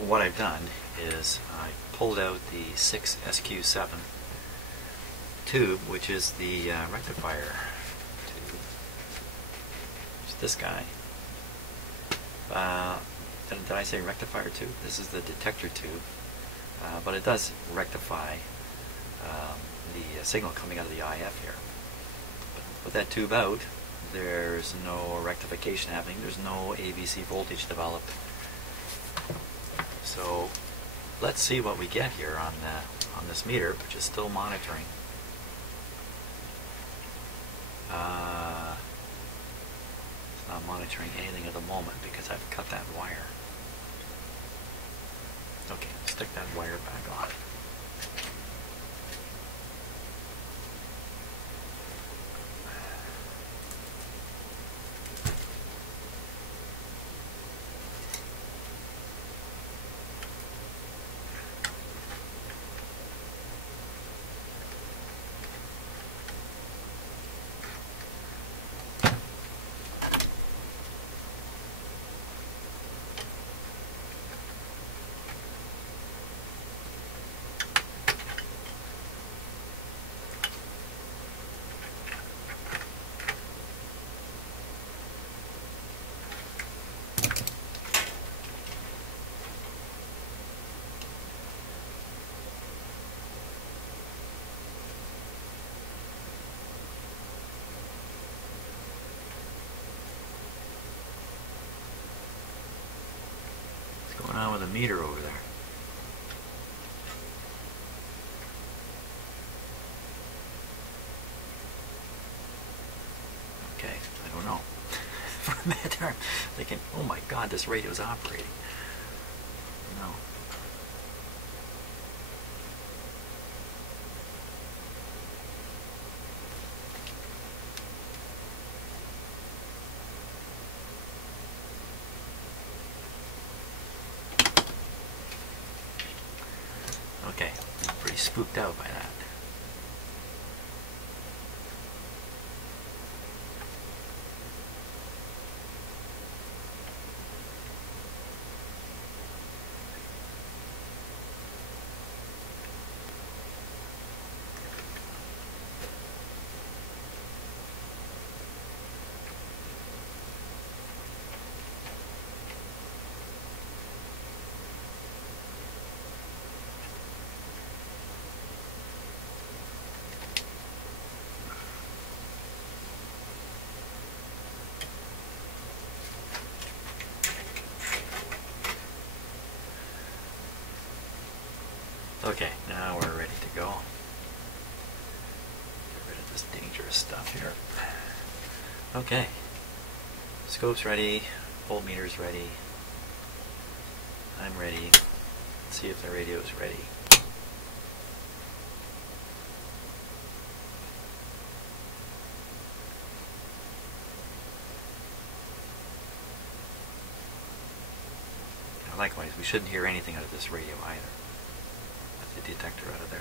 what I've done is I pulled out the 6SQ7 tube, which is the rectifier tube. It's this guy. Did I say rectifier tube? This is the detector tube, but it does rectify the signal coming out of the IF here. But with that tube out, there's no rectification happening. There's no ABC voltage developed. So let's see what we get here on this meter, which is still monitoring. It's not monitoring anything at the moment because I've cut that wire. Okay, stick that wire back on. What's going on with the meter over there? Okay, I don't know. For a minute there, I'm thinking, oh my God, this radio's operating. No. Okay, I'm pretty spooked out by that. Okay, now we're ready to go. Get rid of this dangerous stuff here. Okay, scope's ready, voltmetter's ready. I'm ready. Let's see if the radio is ready. Now, likewise, we shouldn't hear anything out of this radio either. The detector out of there.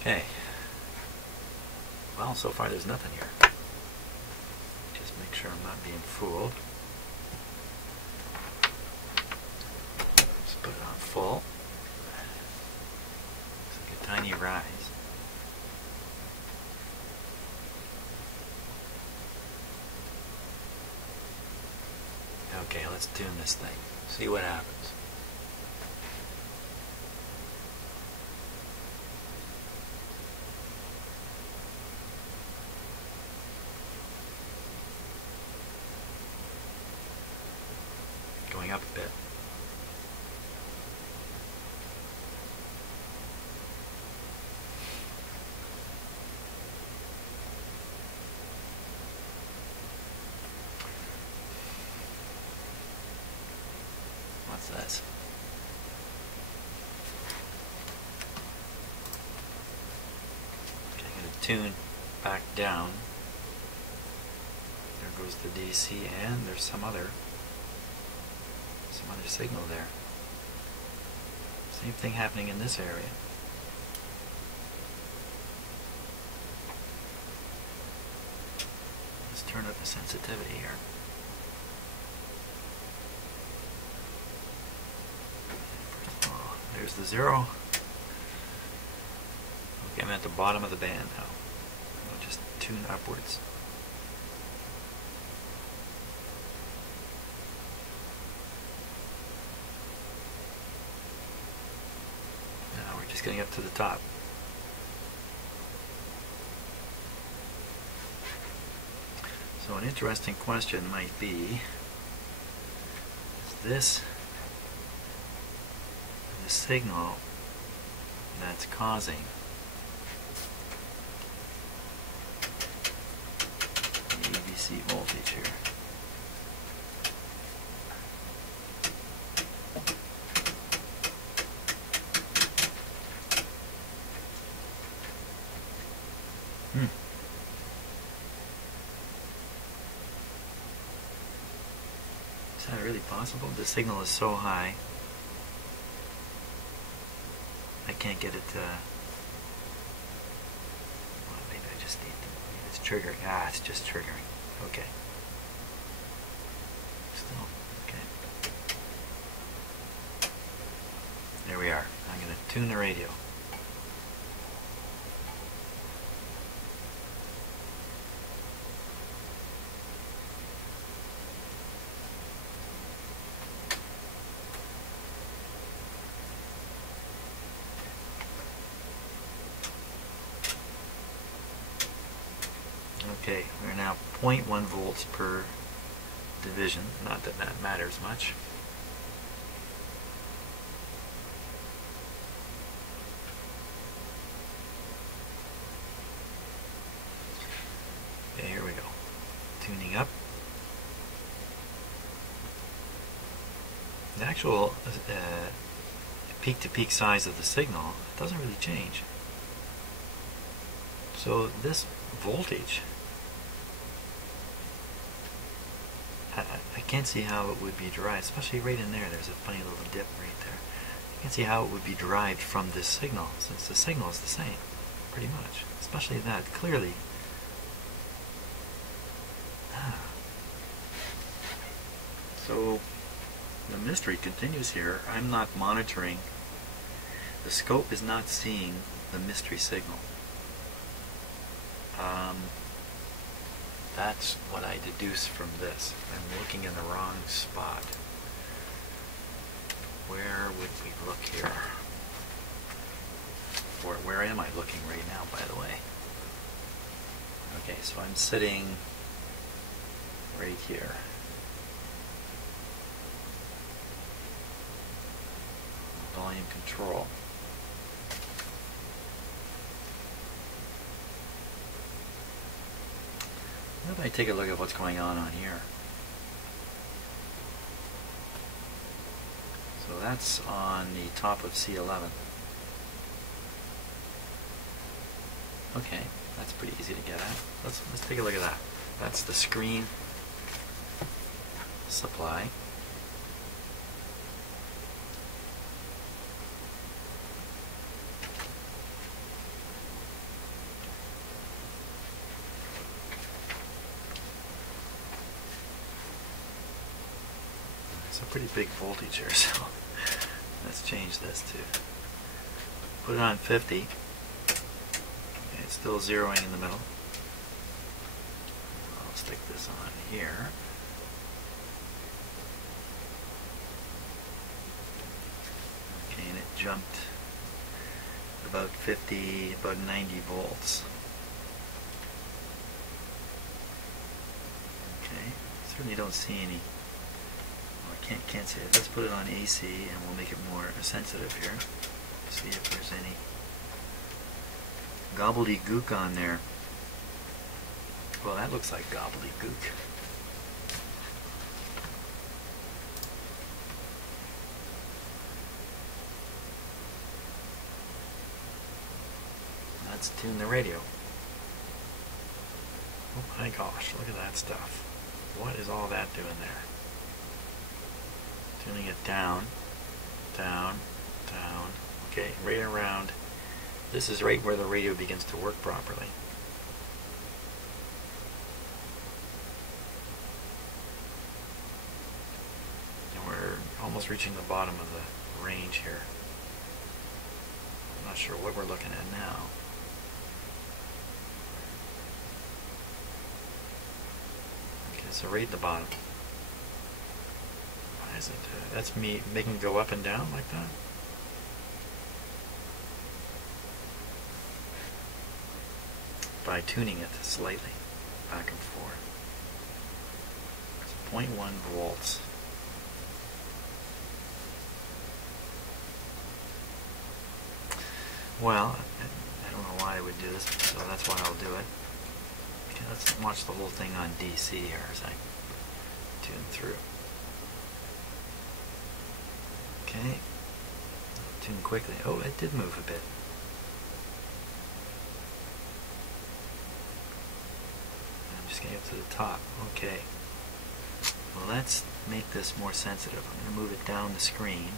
Okay. Well, so far there's nothing here. Just make sure I'm not being fooled. Just put it on full. Looks like a tiny rise. Okay, let's tune this thing. See what happens. Going up a bit. What's this? Okay, I'm going to tune back down. There goes the DC, and there's some other signal there. Same thing happening in this area. turn up the sensitivity here. First of all, there's the 0. Okay, I'm at the bottom of the band now. I'll just tune upwards. Now we're just getting up to the top. So an interesting question might be, is this the signal that's causing the ABC voltage here? Is that really possible? The signal is so high, I can't get it to... Well, maybe I just need to... Maybe it's triggering. Ah, it's just triggering. Okay. Still, okay. There we are. I'm going to tune the radio. Okay, we're now 0.1 volts per division. Not that that matters much. Okay, here we go. Tuning up. The actual peak-to-peak size of the signal doesn't really change. So this voltage, I can't see how it would be derived, especially right in there. There's a funny little dip right there. I can't see how it would be derived from this signal, since the signal is the same, pretty much. Especially that, clearly. So, the mystery continues here. I'm not monitoring. The scope is not seeing the mystery signal. That's what I deduce from this. I'm looking in the wrong spot. Where would we look here? Or where am I looking right now, by the way? Okay, so I'm sitting right here. Volume control. How about I take a look at what's going on here? So that's on the top of C11. Okay, that's pretty easy to get at. Let's take a look at that. That's the screen supply. It's a pretty big voltage here, so let's change this to put it on 50. It's still zeroing in the middle. I'll stick this on here. Okay, and it jumped about 50, about 90 volts. Okay, certainly don't see any. Can't see it. Let's put it on AC and we'll make it more sensitive here. See if there's any gobbledygook on there. Well, that looks like gobbledygook. Let's tune the radio. Oh my gosh, look at that stuff. What is all that doing there? Tuning it down, down, down. Okay, right around. This is right where the radio begins to work properly. almost reaching the bottom of the range here. I'm not sure what we're looking at now. Okay, so right at the bottom. Why is it? That's me making it go up and down like that? By tuning it slightly back and forth. It's 0.1 volts. Well, I don't know why I would do this, so that's why I'll do it. Okay, let's watch the whole thing on DC here as I tune through. Okay, tune quickly. Oh, it did move a bit. I'm just getting up to the top. Okay. Well, let's make this more sensitive. I'm going to move it down the screen.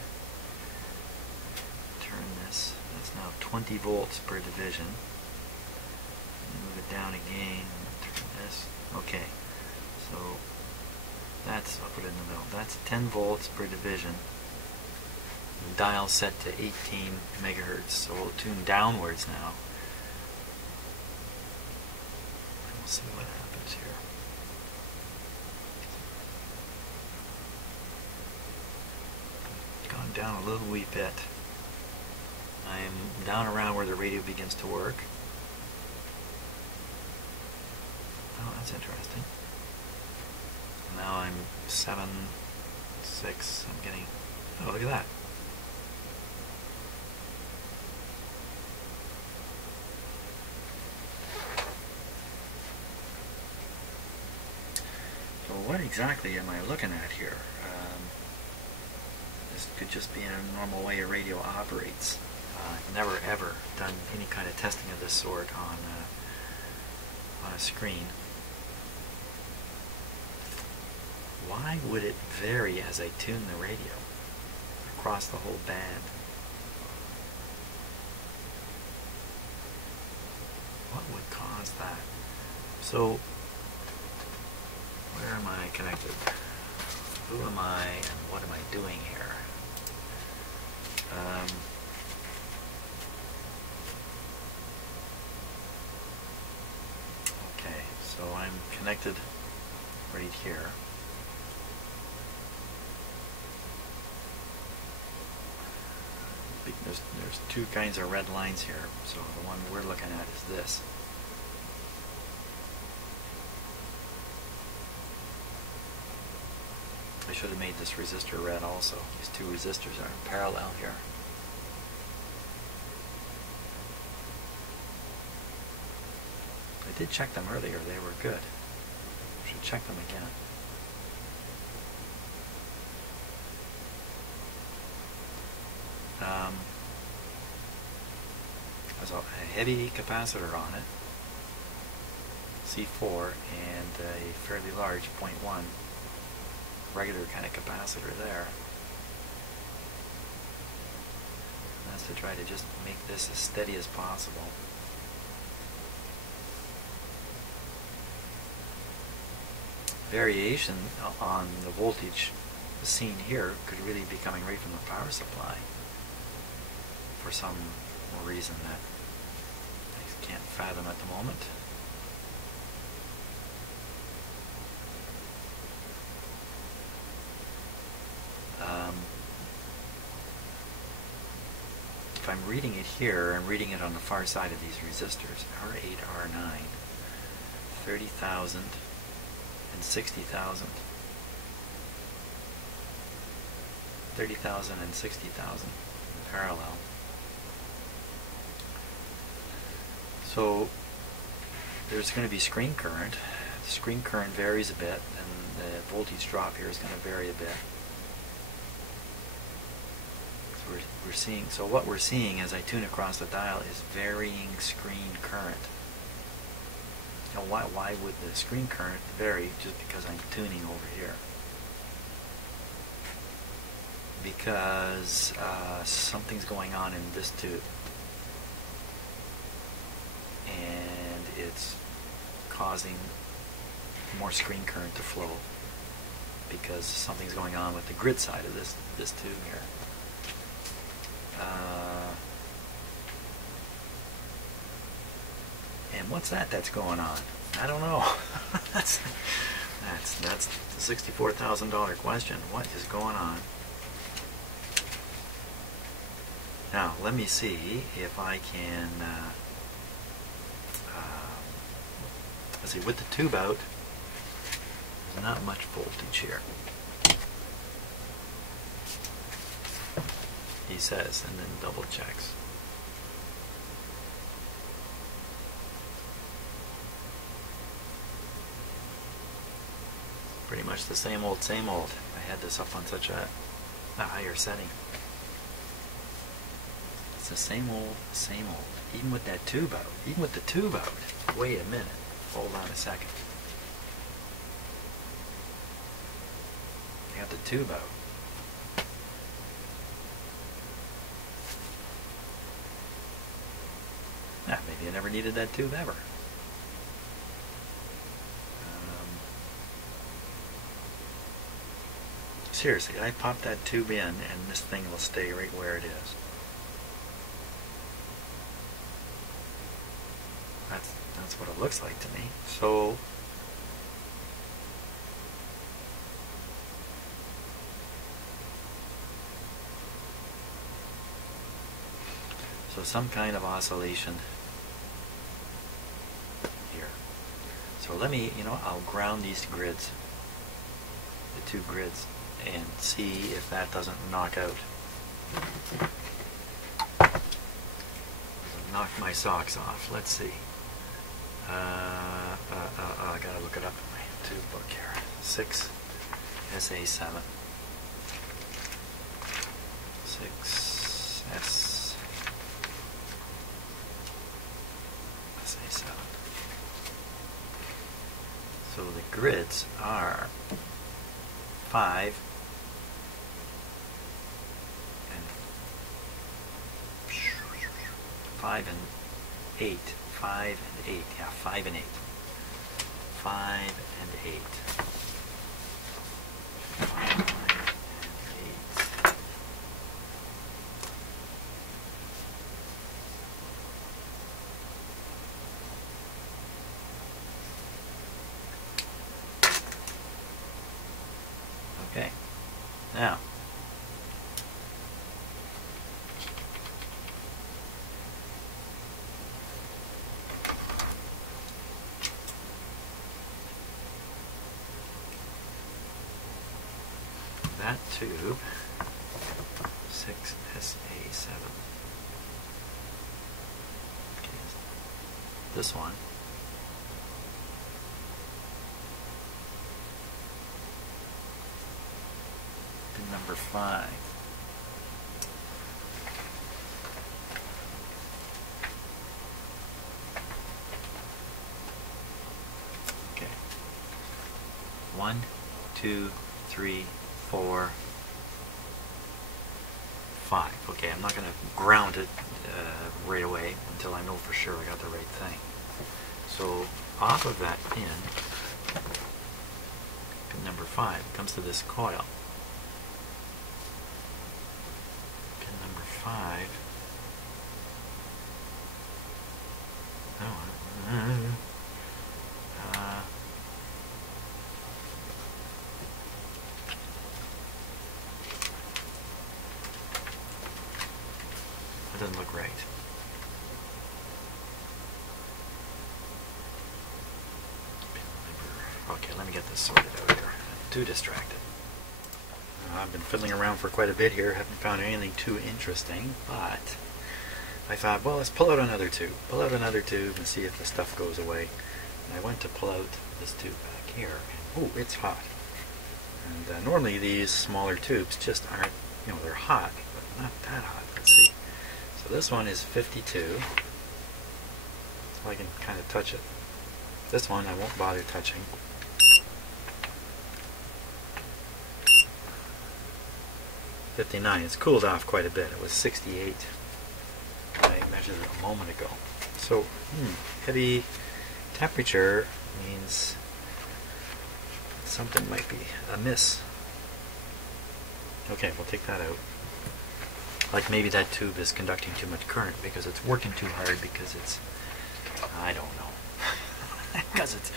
Turn this. That's now 20 volts per division. Move it down again. Turn this. Okay. So that's, I'll put it in the middle. That's 10 volts per division. The dial set to 18 megahertz. So we'll tune downwards now. And we'll see what happens here. Gone down a little wee bit. I'm down around where the radio begins to work. Oh, that's interesting. Now I'm 7, 6, I'm getting, oh, look at that. So what exactly am I looking at here? This could just be a normal way a radio operates. I've never ever done any kind of testing of this sort on a screen. Why would it vary as I tune the radio across the whole band? What would cause that? So, where am I connected? Who am I and what am I doing here? Okay, so I'm connected right here. There's two kinds of red lines here, so the one we're looking at is this. I should have made this resistor red also. These two resistors are in parallel here. I did check them earlier, they were good. I should check them again. There's a heavy capacitor on it, C4, and a fairly large 0.1 regular kind of capacitor there. And that's to try to just make this as steady as possible. Variation on the voltage seen here could really be coming right from the power supply for some reason that I can't fathom at the moment. If I'm reading it here, I'm reading it on the far side of these resistors, R8, R9, 30,000 and 60,000. 30,000 and 60,000 in parallel. So there's going to be screen current. The screen current varies a bit, and the voltage drop here is going to vary a bit. So we're seeing. So what we're seeing as I tune across the dial is varying screen current. Now, why would the screen current vary just because I'm tuning over here? Because something's going on in this tube, and it's causing more screen current to flow. because something's going on with the grid side of this tube here. And what's that's going on? I don't know. that's the $64,000 question. What is going on? Now let me see if I can. Let's see, with the tube out, there's not much voltage here. He says, and then double checks. Pretty much the same old, same old. I had this up on such a higher setting. It's the same old, same old. Even with that tube out. Even with the tube out. Wait a minute. Hold on a second. I got the tube out. Maybe I never needed that tube ever. Seriously, I pop that tube in and this thing will stay right where it is. That's what it looks like to me. So some kind of oscillation here. So let me, I'll ground these grids, the two grids, and see if that doesn't knock out. Knock my socks off. Let's see. I gotta look it up in my tube book here. 6 SA7. 6 SA7. So the grids are 5 and 8. 5 and 8. Yeah, 5 and 8. 5 and 8. 5 and 8. Okay. Now, that tube, 6SA7. Okay, this one. And number 5. Okay. 1, 2, 3, 4, 5. Okay, I'm not going to ground it right away until I know for sure I got the right thing. So off of that pin number 5 comes to this coil. Pin number 5. That doesn't look right. Okay, let me get this sorted out here. I'm too distracted. I've been fiddling around for quite a bit here, haven't found anything too interesting, but I thought, well, let's pull out another tube. Pull out another tube and see if the stuff goes away. And I went to pull out this tube back here, and ooh, it's hot. And normally these smaller tubes just aren't, they're hot, but not that hot. Let's see. So this one is 52, so I can kind of touch it. This one I won't bother touching. 59. It's cooled off quite a bit. It was 68. I measured it a moment ago. So, heavy temperature means something might be amiss. Okay, we'll take that out. Like maybe that tube is conducting too much current because it's working too hard because it's, I don't know, because it's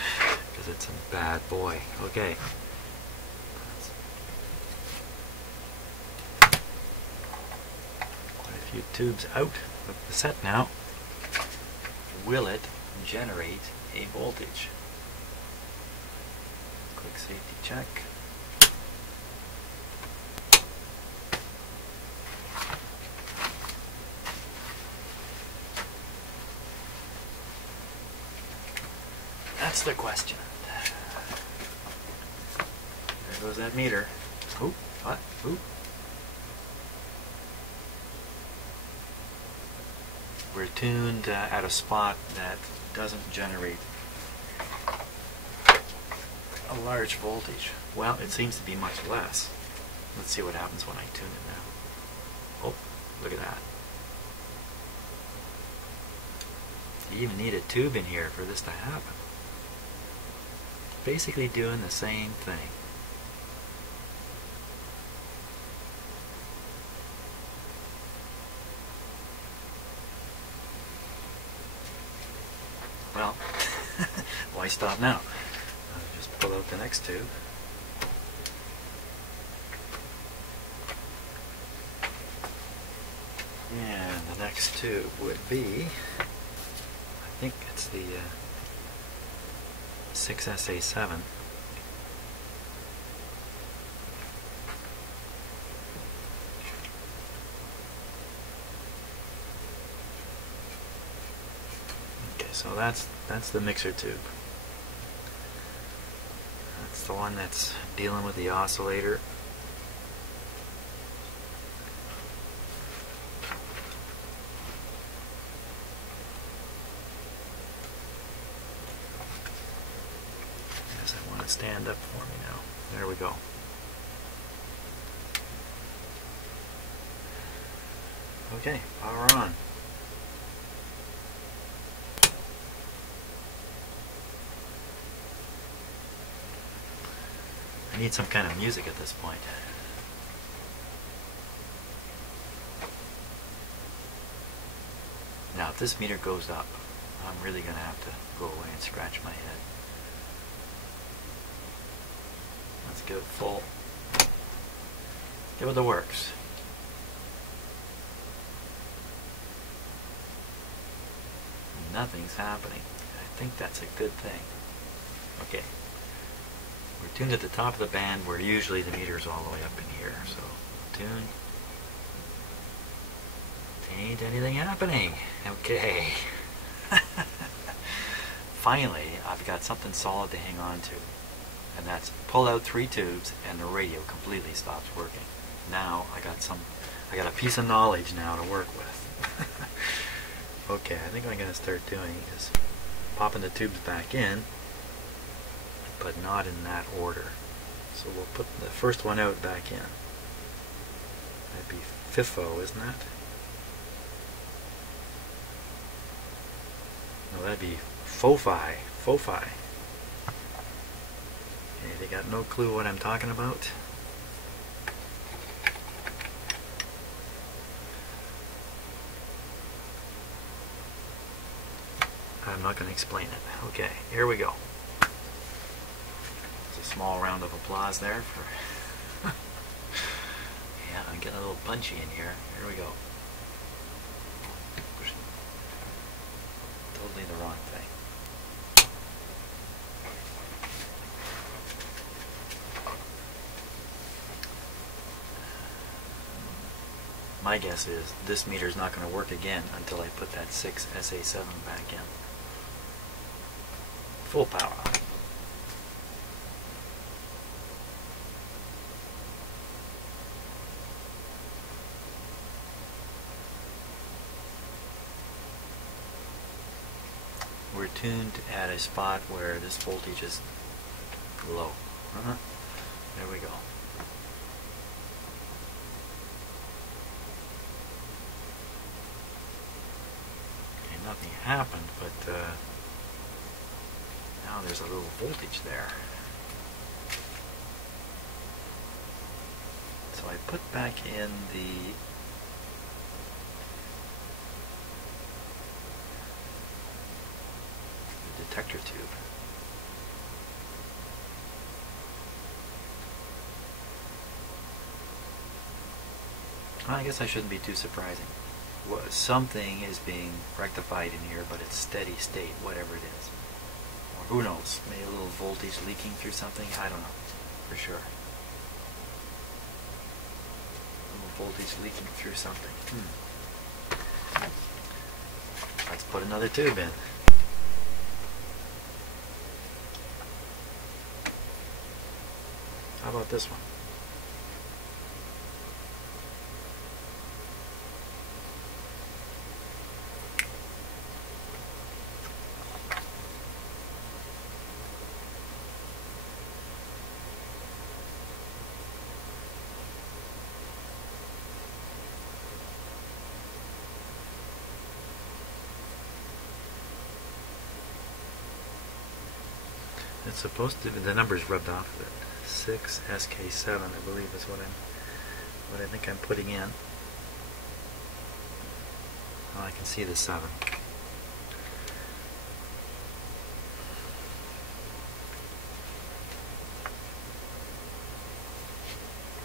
a bad boy. Okay. Quite a few tubes out of the set now. Will it generate a voltage? Quick safety check. That's the question. There goes that meter. Oop, what? Oop. We're tuned at a spot that doesn't generate a large voltage. Well, it seems to be much less. Let's see what happens when I tune it now. Oh, look at that. You even need a tube in here for this to happen. Basically doing the same thing. Well, why stop now? I'll just pull out the next tube. And the next tube would be, I think it's the 6SA7. Okay, so that's the mixer tube. That's the one that's dealing with the oscillator. Stand up for me now. There we go. Okay, power on. I need some kind of music at this point. Now, if this meter goes up, I'm really going to have to go away and scratch my head. Let's give it full. Give it the works. Nothing's happening. I think that's a good thing. Okay. We're tuned at the top of the band where usually the meter's all the way up in here. So, tune. Ain't anything happening. Okay. Finally, I've got something solid to hang on to. And that's pull out 3 tubes and the radio completely stops working. Now I got a piece of knowledge now to work with. Okay, I think what I'm going to start doing is popping the tubes back in, but not in that order. So we'll put the first one out back in. That'd be FIFO, isn't that? No, that'd be FOFI. FOFI. Okay, they got no clue what I'm talking about. I'm not going to explain it. Okay, here we go. It's a small round of applause there for... Yeah, I'm getting a little punchy in here. Here we go. Pushing totally the wrong thing. My guess is this meter is not going to work again until I put that 6SA7 back in. Full power on. We're tuned at a spot where this voltage is low. There we go. Nothing happened, but now there's a little voltage there. I put back in the detector tube. I guess I shouldn't be too surprising. Something is being rectified in here, but it's steady state, whatever it is. Or who knows, maybe a little voltage leaking through something, I don't know, for sure. A little voltage leaking through something. Let's put another tube in. How about this one? It's supposed to be, the number's rubbed off of it. 6SK7, I believe, is what I think I'm putting in. Oh, I can see the 7.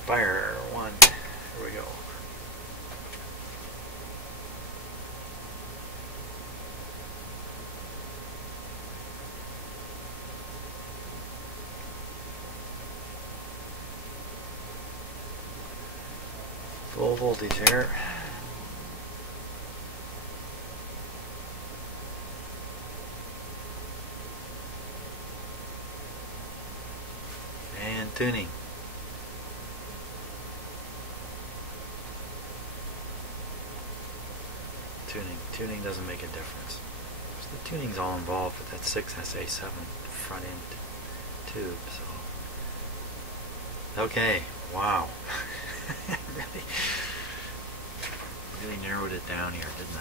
Fire 1. Here we go. Full voltage here. And tuning. Tuning doesn't make a difference. So the tuning's all involved with that 6SA7 front end tube. So okay, wow. Really narrowed it down here, didn't I?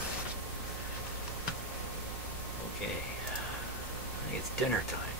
Okay, I think it's dinner time.